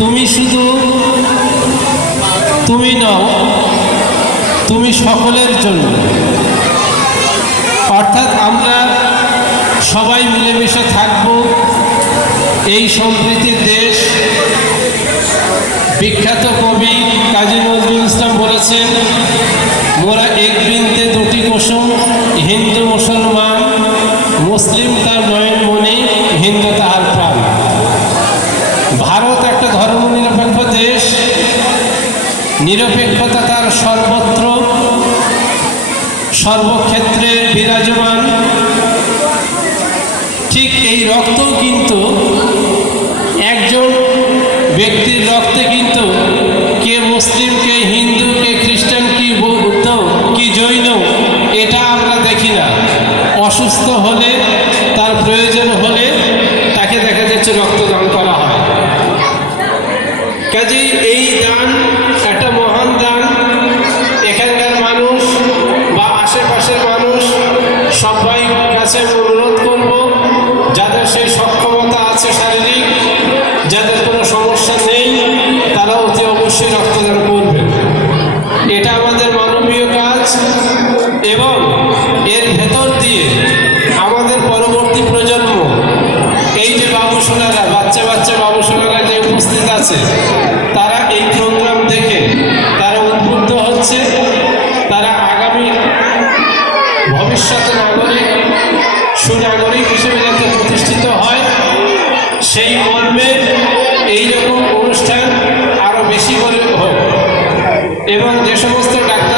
তুমি শুধু তুমি নও, তুমি সকলের জন্য। অর্থাৎ আমরা সবাই মিলেমিশে থাকব, এই সম্প্রীতির দেশ। বিখ্যাত কবি কাজী নজরুল ইসলাম বলেছেন, মোরা এক বৃন্তে দুটি কুসুম, হিন্দু মুসলমান, মুসলিম তার নয়ন মণি, হিন্দু তাহার প্রাণ। ভারত একটা ধর্মনিরপেক্ষ দেশ, নিরপেক্ষতা তার সর্বত্র সর্বক্ষেত্রে বিরাজমান। ঠিক এই রক্ত কিন্তু একজন ব্যক্তির রক্তে কিন্তু কে মুসলিম, কে হিন্দু, কে খ্রিস্টান, কি বৌদ্ধ, কি জৈন, এটা আমরা দেখি না। অসুস্থ হলে, তার প্রয়োজন হলে তাকে দেখা যাচ্ছে রক্তদান করা হয়। কাজেই এই দান একটা মহান দান। এখানকার মানুষ বা আশেপাশের মানুষ সবাই কাছে অনুরোধ করব, যাদের সেই সক্ষমতা আছে শারীরিক, যাদের কোনো সমস্যা নেই, তারা অতি অবশ্যই রক্তদান করবেন। এটা আমাদের মানবীয় কাজ এবং এর ভেতর দিয়ে আমাদের পরবর্তী প্রজন্ম, এই যে বাবুসোনারা, বাচ্চা বাচ্চা বাবুসোনারা যে উপস্থিত আছে, তারা এই প্রোগ্রাম দেখে তারা উদ্বুদ্ধ হচ্ছে। তারা আগামী ভবিষ্যৎ নাগরিক, সুনাগরিক হিসেবে যাতে প্রতিষ্ঠিত হয়, সেই মর্মে এইরকম অনুষ্ঠান আরও বেশি করে হোক। এবং যে সমস্ত ডাক্তার